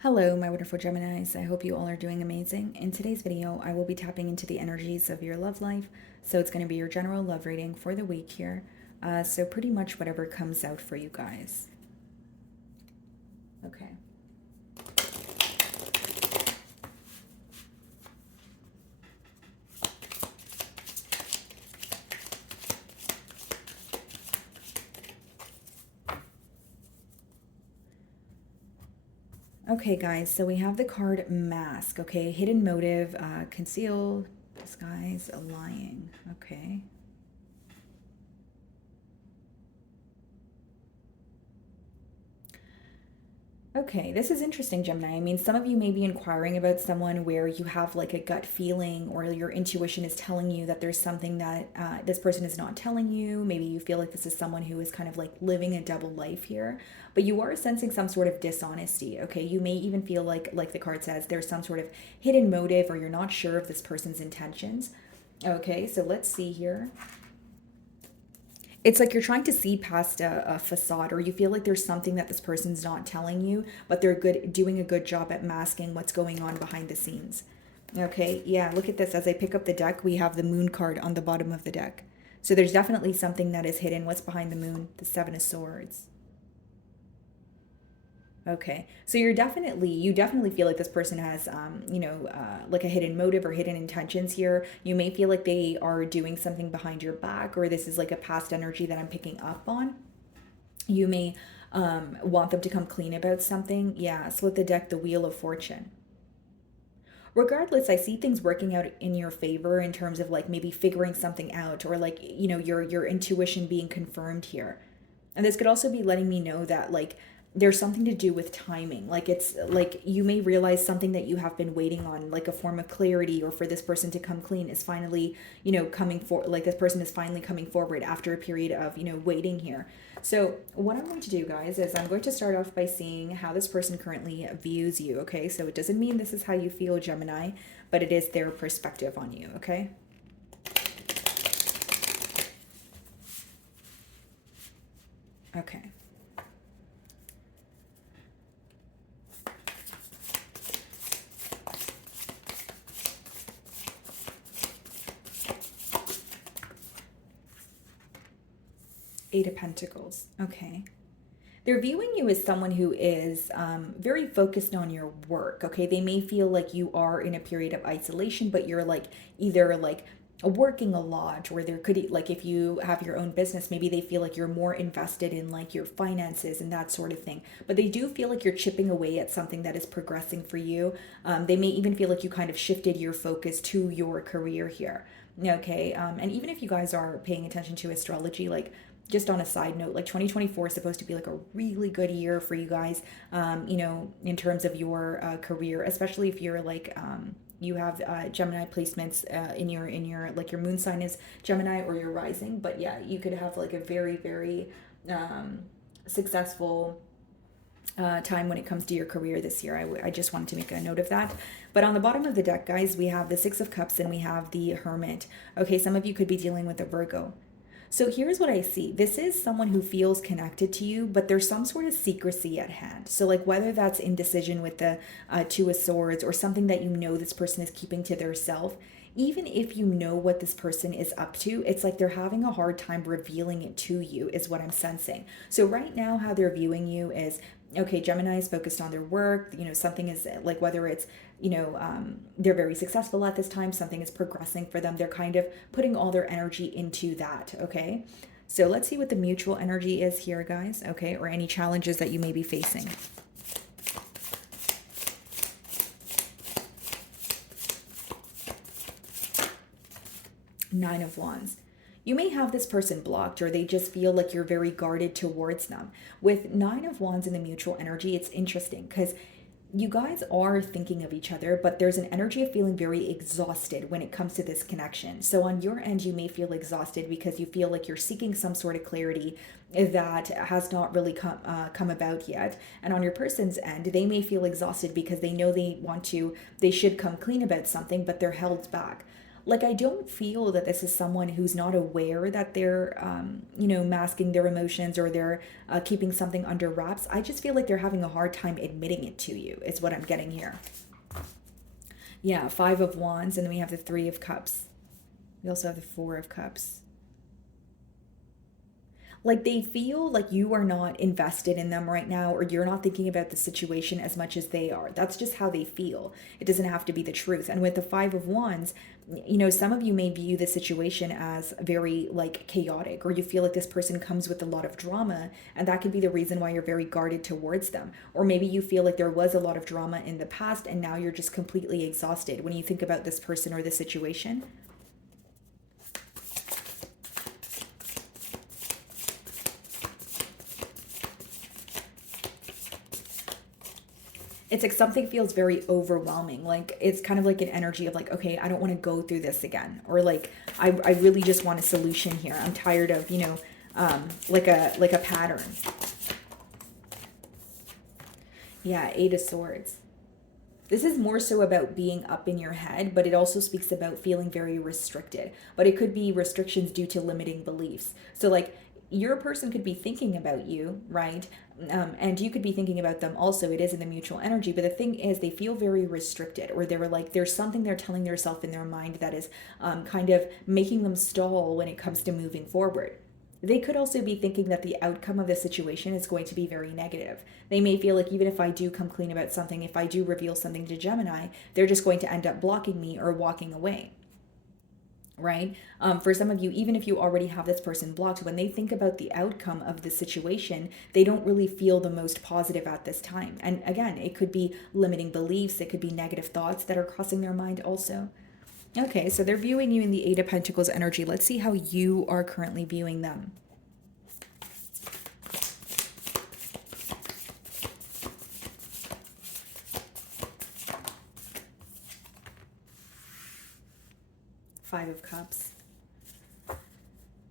Hello, my wonderful Geminis. I hope you all are doing amazing. In today's video, I will be tapping into the energies of your love life. So it's going to be your general love reading for the week here. So pretty much whatever comes out for you guys. Okay. Okay, guys, so we have the card Mask, okay? Hidden motive, conceal, disguise, lying, okay? Okay, this is interesting, Gemini. I mean, some of you may be inquiring about someone where you have like a gut feeling or your intuition is telling you that there's something that this person is not telling you. Maybe you feel like this is someone who is kind of like living a double life here, but you are sensing some sort of dishonesty, okay? You may even feel like the card says, there's some sort of hidden motive or you're not sure of this person's intentions. Okay, so let's see here. It's like you're trying to see past a facade, or you feel like there's something that this person's not telling you, but they're doing a good job at masking what's going on behind the scenes. Okay, yeah, look at this. As I pick up the deck, we have the moon card on the bottom of the deck. So there's definitely something that is hidden. What's behind the moon? The Seven of Swords. Okay, so you definitely feel like this person has, like a hidden motive or hidden intentions here. You may feel like they are doing something behind your back, or this is like a past energy that I'm picking up on. You may want them to come clean about something. Yeah, so with the deck, the Wheel of Fortune. Regardless, I see things working out in your favor in terms of like maybe figuring something out, or like, your intuition being confirmed here. And this could also be letting me know that like there's something to do with timing. Like it's like you may realize something that you have been waiting on, like a form of clarity, or for this person to come clean is finally, coming for, like this person is finally coming forward after a period of, waiting here. So what I'm going to do, guys, is I'm going to start off by seeing how this person currently views you. Okay, so it doesn't mean this is how you feel, Gemini, but it is their perspective on you. Okay. Okay. Eight of Pentacles. Okay. They're viewing you as someone who is very focused on your work. Okay. They may feel like you are in a period of isolation, but you're like either like working a lot, or there could, like, if you have your own business, maybe they feel like you're more invested in like your finances and that sort of thing. But they do feel like you're chipping away at something that is progressing for you. They may even feel like you kind of shifted your focus to your career here. Okay. And even if you guys are paying attention to astrology, like, just on a side note, like 2024 is supposed to be like a really good year for you guys, in terms of your career, especially if you're like, you have Gemini placements in your like your moon sign is Gemini or your rising. But yeah, you could have like a very, very successful time when it comes to your career this year. I just wanted to make a note of that. But on the bottom of the deck, guys, we have the Six of Cups and we have the Hermit. Okay, some of you could be dealing with a Virgo. So here's what I see. This is someone who feels connected to you, but there's some sort of secrecy at hand. So, like, whether that's indecision with the Two of Swords, or something that this person is keeping to their self, even if you know what this person is up to, it's like they're having a hard time revealing it to you, is what I'm sensing. So, right now, how they're viewing you is, okay, Gemini is focused on their work. Something is like, whether it's, they're very successful at this time, something is progressing for them. They're kind of putting all their energy into that. Okay. So let's see what the mutual energy is here, guys. Okay. Or any challenges that you may be facing. Nine of Wands. You may have this person blocked, or they just feel like you're very guarded towards them. With Nine of Wands in the mutual energy, it's interesting because you guys are thinking of each other, but there's an energy of feeling very exhausted when it comes to this connection. So on your end, you may feel exhausted because you feel like you're seeking some sort of clarity that has not really come about yet. And on your person's end, they may feel exhausted because they know they should come clean about something, but they're held back. Like, I don't feel that this is someone who's not aware that they're, you know, masking their emotions or they're keeping something under wraps. I just feel like they're having a hard time admitting it to you, is what I'm getting here. Yeah, Five of Wands, and then we have the Three of Cups. We also have the Four of Cups. Like, they feel like you are not invested in them right now, or you're not thinking about the situation as much as they are. That's just how they feel. It doesn't have to be the truth. And with the Five of Wands, you know, some of you may view the situation as very like chaotic, or you feel like this person comes with a lot of drama, and that could be the reason why you're very guarded towards them. Or maybe you feel like there was a lot of drama in the past and now you're just completely exhausted when you think about this person or the situation. It's like something feels very overwhelming. Like, it's kind of like an energy of like, okay, I don't want to go through this again. Or like, I really just want a solution here. I'm tired of, you know, like a pattern. Yeah, Eight of Swords. This is more so about being up in your head, but it also speaks about feeling very restricted. But it could be restrictions due to limiting beliefs. So, like, your person could be thinking about you, right? And you could be thinking about them also. It is in the mutual energy. But the thing is, they feel very restricted, or they're like, there's something they're telling themselves in their mind that is kind of making them stall when it comes to moving forward. They could also be thinking that the outcome of the situation is going to be very negative. They may feel like even if I do come clean about something, if I do reveal something to Gemini, they're just going to end up blocking me or walking away, right? For some of you, even if you already have this person blocked, when they think about the outcome of the situation, they don't really feel the most positive at this time. And again, it could be limiting beliefs, it could be negative thoughts that are crossing their mind also. Okay, so they're viewing you in the Eight of Pentacles energy. Let's see how you are currently viewing them. Five of Cups.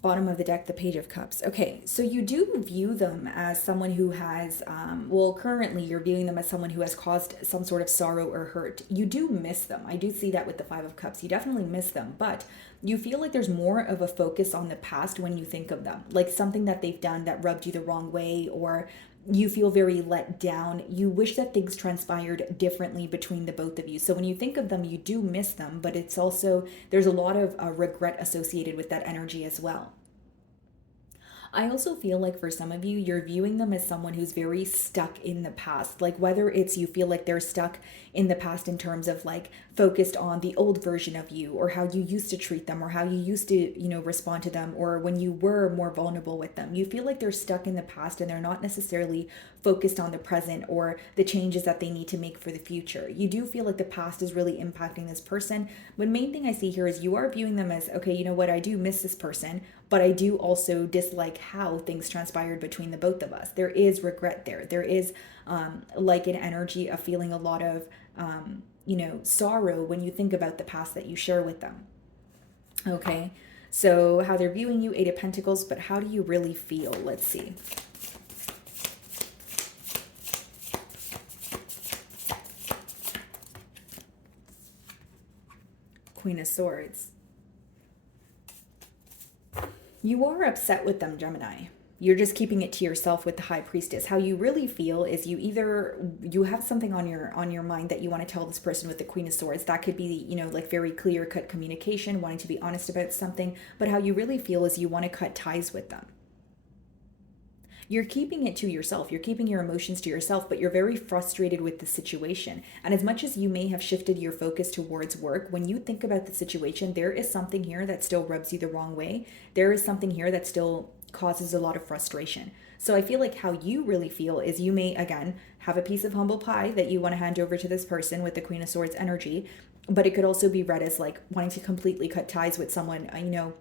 Bottom of the deck, the Page of Cups. Okay, so you do view them as someone who has, well, currently you're viewing them as someone who has caused some sort of sorrow or hurt. You do miss them. I do see that with the Five of Cups. You definitely miss them, but you feel like there's more of a focus on the past when you think of them, like something that they've done that rubbed you the wrong way, or you feel very let down. You wish that things transpired differently between the both of you. So when you think of them, you do miss them, but it's also, there's a lot of regret associated with that energy as well. I also feel like for some of you, you're viewing them as someone who's very stuck in the past. Like, whether it's you feel like they're stuck in the past in terms of like focused on the old version of you, or how you used to treat them, or how you used to, you know, respond to them, or when you were more vulnerable with them. You feel like they're stuck in the past and they're not necessarily focused on the present or the changes that they need to make for the future. You do feel like the past is really impacting this person. But main thing I see here is you are viewing them as, okay, you know what, I do miss this person, but I do also dislike how things transpired between the both of us. There is regret there. There is like an energy of feeling a lot of, you know, sorrow when you think about the past that you share with them. Okay, so how they're viewing you, Eight of Pentacles, but how do you really feel? Let's see. Queen of Swords. You are upset with them, Gemini. You're just keeping it to yourself with the High Priestess. How you really feel is you have something on your mind that you want to tell this person with the Queen of Swords. That could be, you know, like very clear-cut communication, wanting to be honest about something. But how you really feel is you want to cut ties with them. You're keeping it to yourself. You're keeping your emotions to yourself, but you're very frustrated with the situation. And as much as you may have shifted your focus towards work, when you think about the situation, there is something here that still rubs you the wrong way. There is something here that still causes a lot of frustration. So I feel like how you really feel is you may, again, have a piece of humble pie that you want to hand over to this person with the Queen of Swords energy, but it could also be read as like wanting to completely cut ties with someone, you know,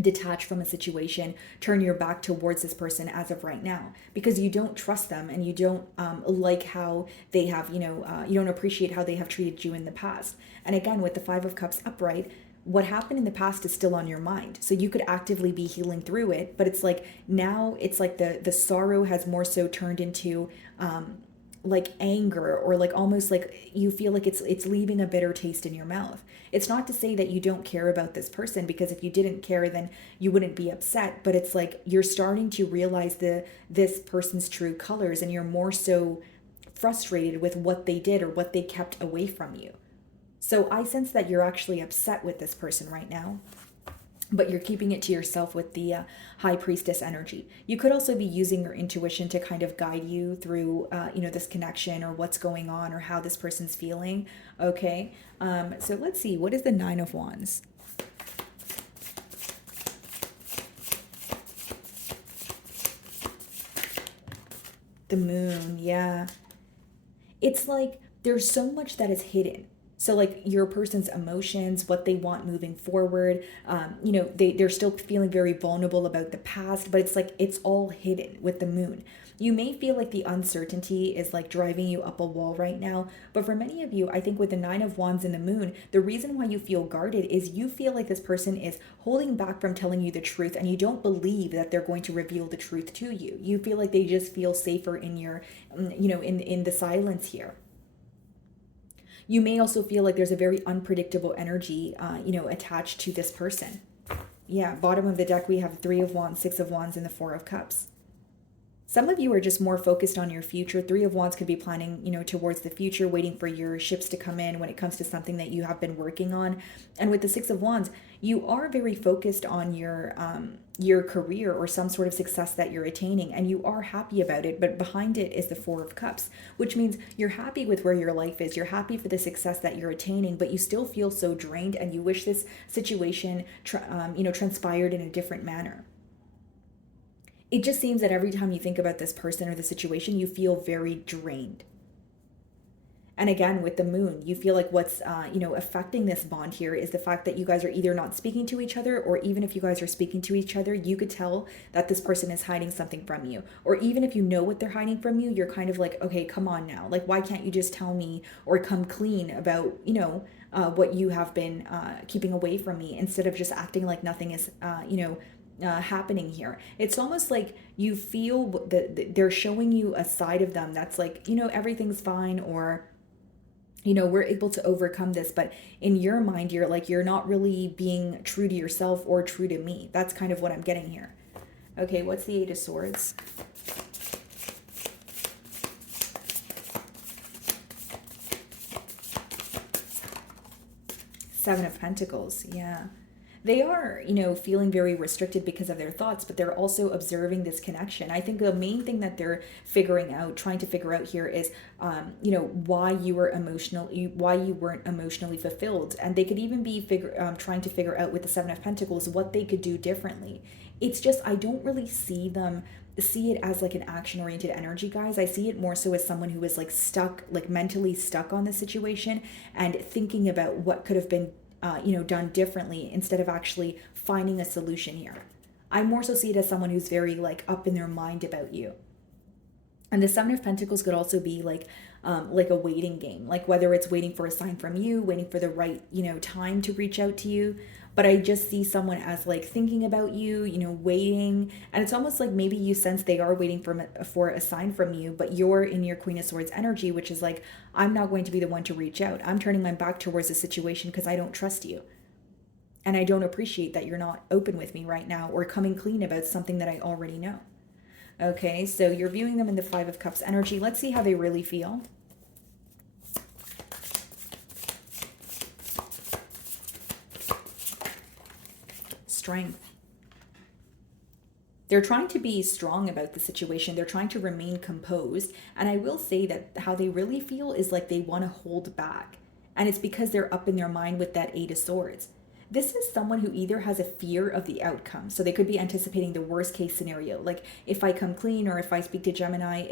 detach from a situation, turn your back towards this person as of right now, because you don't trust them and you don't like how they have, you know, you don't appreciate how they have treated you in the past. And again, with the Five of Cups upright, what happened in the past is still on your mind. So you could actively be healing through it, but it's like now it's like the sorrow has more so turned into like anger, or like almost like you feel like it's leaving a bitter taste in your mouth. It's not to say that you don't care about this person, because if you didn't care, then you wouldn't be upset, but it's like you're starting to realize this person's true colors, and you're more so frustrated with what they did or what they kept away from you. So I sense that you're actually upset with this person right now, but you're keeping it to yourself with the high priestess energy. You could also be using your intuition to kind of guide you through, this connection, or what's going on, or how this person's feeling. Okay. So let's see. What is the Nine of Wands? The Moon. Yeah. It's like there's so much that is hidden. So like your person's emotions, what they want moving forward, they're still feeling very vulnerable about the past, but it's like it's all hidden with the moon. You may feel like the uncertainty is like driving you up a wall right now, but for many of you, I think with the Nine of Wands and the moon, the reason why you feel guarded is you feel like this person is holding back from telling you the truth, and you don't believe that they're going to reveal the truth to you. You feel like they just feel safer in your, in the silence here. You may also feel like there's a very unpredictable energy, attached to this person. Yeah, bottom of the deck, we have Three of Wands, Six of Wands, and the Four of Cups. Some of you are just more focused on your future. Three of Wands could be planning, towards the future, waiting for your ships to come in when it comes to something that you have been working on. And with the Six of Wands, you are very focused on your career or some sort of success that you're attaining, and you are happy about it. But behind it is the Four of Cups, which means you're happy with where your life is. You're happy for the success that you're attaining, but you still feel so drained, and you wish this situation, transpired in a different manner. It just seems that every time you think about this person or the situation, you feel very drained. And again, with the moon, you feel like what's, affecting this bond here is the fact that you guys are either not speaking to each other, or even if you guys are speaking to each other, you could tell that this person is hiding something from you. Or even if you know what they're hiding from you, you're kind of like, okay, come on now. Like, why can't you just tell me or come clean about, what you have been keeping away from me, instead of just acting like nothing is, happening here. It's almost like you feel that they're showing you a side of them that's like, everything's fine, or we're able to overcome this, but in your mind, you're like, you're not really being true to yourself or true to me. That's kind of what I'm getting here. Okay, what's the Eight of Swords? Seven of Pentacles. Yeah. They are, feeling very restricted because of their thoughts, but they're also observing this connection. I think the main thing that they're trying to figure out here is, why you weren't emotionally fulfilled. And they could even be trying to figure out with the Seven of Pentacles what they could do differently. It's just, I don't really see it as like an action-oriented energy, guys. I see it more so as someone who is like stuck, like mentally stuck on the situation, and thinking about what could have been done differently, instead of actually finding a solution here. I more so see it as someone who's very like up in their mind about you. And the Seven of Pentacles could also be like a waiting game, like whether it's waiting for a sign from you, waiting for the right, time to reach out to you. But I just see someone as like thinking about you, waiting. And it's almost like maybe you sense they are waiting for a sign from you, but you're in your Queen of Swords energy, which is like, I'm not going to be the one to reach out. I'm turning my back towards the situation because I don't trust you. And I don't appreciate that you're not open with me right now, or coming clean about something that I already know. Okay, so you're viewing them in the Five of Cups energy. Let's see how they really feel. Strength. They're trying to be strong about the situation. They're trying to remain composed. And I will say that how they really feel is like they want to hold back. And it's because they're up in their mind with that Eight of Swords. This is someone who either has a fear of the outcome. So they could be anticipating the worst case scenario. Like, if I come clean, or if I speak to Gemini,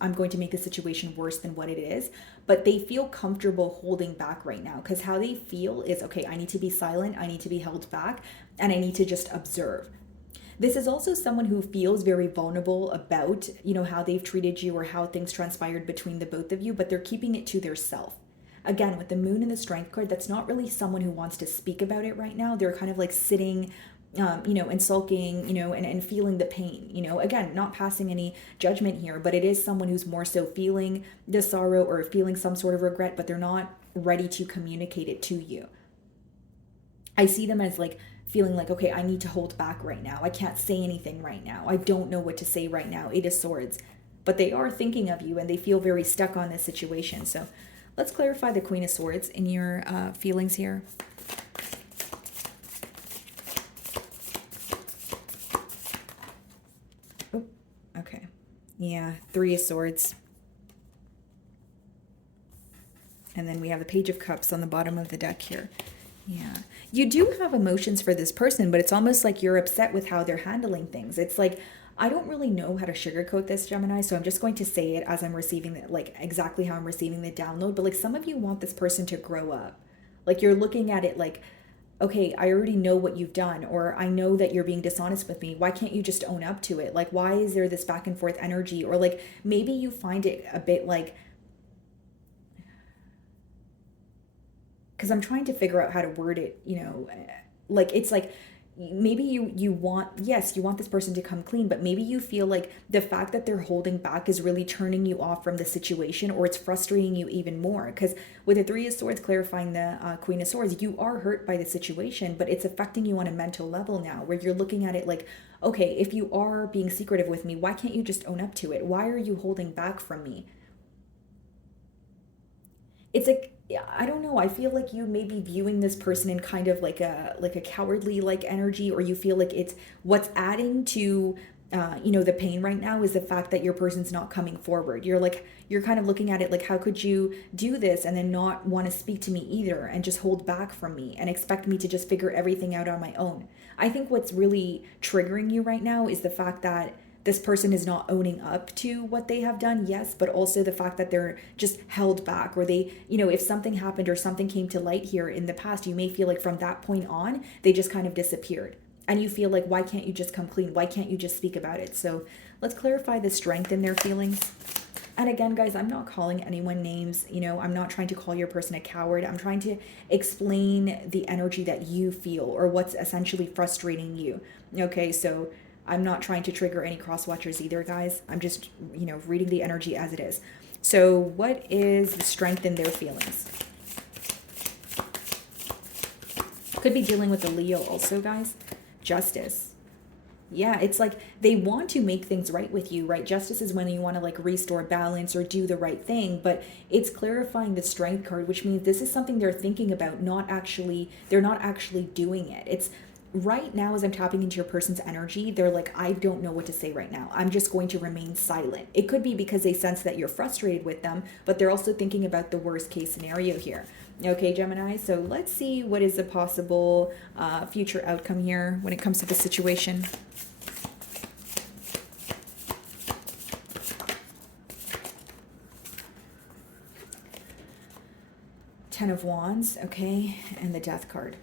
I'm going to make the situation worse than what it is. But they feel comfortable holding back right now, because how they feel is, okay, I need to be silent, I need to be held back, and I need to just observe. This is also someone who feels very vulnerable about, how they've treated you or how things transpired between the both of you, but they're keeping it to their self. Again, with the Moon and the Strength card, that's not really someone who wants to speak about it right now. They're kind of like sitting and sulking, and feeling the pain, again, not passing any judgment here, but it is someone who's more so feeling the sorrow or feeling some sort of regret, but they're not ready to communicate it to you. I see them as like feeling like, okay, I need to hold back right now. I can't say anything right now. I don't know what to say right now. Eight of Swords. But they are thinking of you and they feel very stuck on this situation. So let's clarify the Queen of Swords in your feelings here. Oh, okay. Yeah, Three of Swords. And then we have the Page of Cups on the bottom of the deck here. Yeah. You do have emotions for this person, but it's almost like you're upset with how they're handling things. It's like, I don't really know how to sugarcoat this, Gemini, so I'm just going to say it as I'm receiving it, like exactly how I'm receiving the download. But like some of you want this person to grow up. Like you're looking at it like, okay, I already know what you've done, or I know that you're being dishonest with me. Why can't you just own up to it? Like, why is there this back and forth energy? Or like maybe you find it a bit like, because I'm trying to figure out how to word it, like it's like maybe you want, yes, you want this person to come clean, but maybe you feel like the fact that they're holding back is really turning you off from the situation, or it's frustrating you even more. Because with the Three of Swords clarifying the Queen of Swords, you are hurt by the situation, but it's affecting you on a mental level now, where you're looking at it like, okay, if you are being secretive with me, why can't you just own up to it? Why are you holding back from me? It's like, I don't know, I feel like you may be viewing this person in kind of like a cowardly like energy, or you feel like it's what's adding to the pain right now is the fact that your person's not coming forward. You're kind of looking at it like, how could you do this and then not want to speak to me either, and just hold back from me and expect me to just figure everything out on my own? I think what's really triggering you right now is the fact that this person is not owning up to what they have done, yes, but also the fact that they're just held back, or they, if something happened or something came to light here in the past, you may feel like from that point on, they just kind of disappeared. And you feel like, why can't you just come clean? Why can't you just speak about it? So let's clarify the strength in their feelings. And again, guys, I'm not calling anyone names. I'm not trying to call your person a coward. I'm trying to explain the energy that you feel, or what's essentially frustrating you. Okay, so I'm not trying to trigger any cross watchers either, guys. I'm just, reading the energy as it is. So what is the strength in their feelings? Could be dealing with a Leo also, guys. Justice. Yeah, it's like they want to make things right with you, right? Justice is when you want to like restore balance or do the right thing, but it's clarifying the strength card, which means this is something they're thinking about, they're not actually doing it. It's right now, as I'm tapping into your person's energy, they're like, I don't know what to say right now. I'm just going to remain silent. It could be because they sense that you're frustrated with them, but they're also thinking about the worst case scenario here. Okay, Gemini, so let's see what is a possible future outcome here when it comes to the situation. Ten of Wands, okay, and the Death card.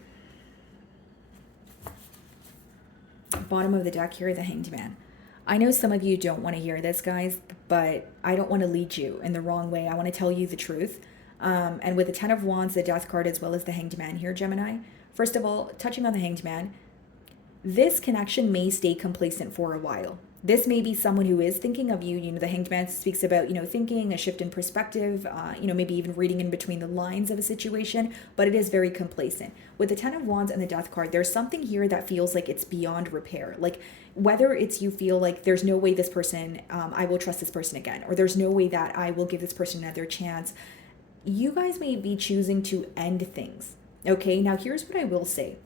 Bottom of the deck here, the Hanged Man. I know some of you don't want to hear this, guys, but I don't want to lead you in the wrong way. I want to tell you the truth. And with the Ten of Wands, the Death card, as well as the Hanged Man here, Gemini, first of all, touching on the Hanged Man, this connection may stay complacent for a while. This may be someone who is thinking of you. The Hanged Man speaks about, thinking, a shift in perspective, maybe even reading in between the lines of a situation, but it is very complacent. With the Ten of Wands and the Death card, there's something here that feels like it's beyond repair. Like whether it's you feel like there's no way this person, I will trust this person again, or there's no way that I will give this person another chance. You guys may be choosing to end things. Okay, now here's what I will say.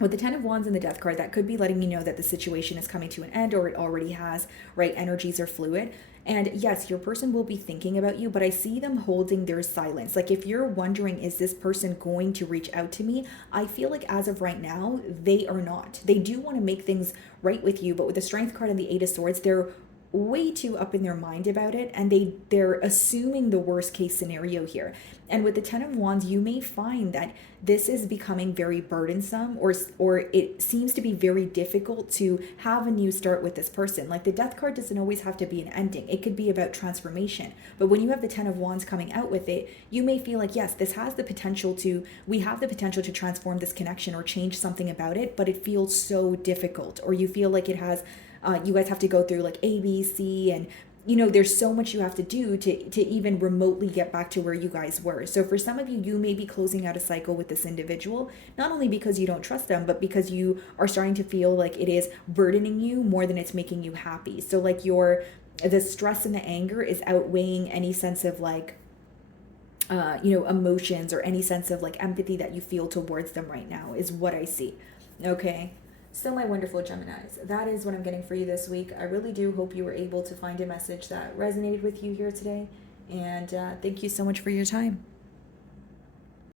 With the Ten of Wands and the Death card, that could be letting you know that the situation is coming to an end, or it already has, right? Energies are fluid. And yes, your person will be thinking about you, but I see them holding their silence. Like if you're wondering, is this person going to reach out to me? I feel like as of right now, they are not. They do want to make things right with you, but with the Strength card and the Eight of Swords, they're way too up in their mind about it, and they're assuming the worst case scenario here. And with the 10 of wands, you may find that this is becoming very burdensome, or it seems to be very difficult to have a new start with this person. Like the death card doesn't always have to be an ending. It could be about transformation. But when you have the 10 of wands coming out with it, you may feel like, yes, this has the potential to, we have the potential to transform this connection or change something about it, but it feels so difficult, or you feel like it has you guys have to go through like A, B, C, and there's so much you have to do to even remotely get back to where you guys were. So for some of you, you may be closing out a cycle with this individual, not only because you don't trust them, but because you are starting to feel like it is burdening you more than it's making you happy. So like the stress and the anger is outweighing any sense of like emotions or any sense of like empathy that you feel towards them right now, is what I see. Okay. So my wonderful Geminis, that is what I'm getting for you this week. I really do hope you were able to find a message that resonated with you here today. And thank you so much for your time.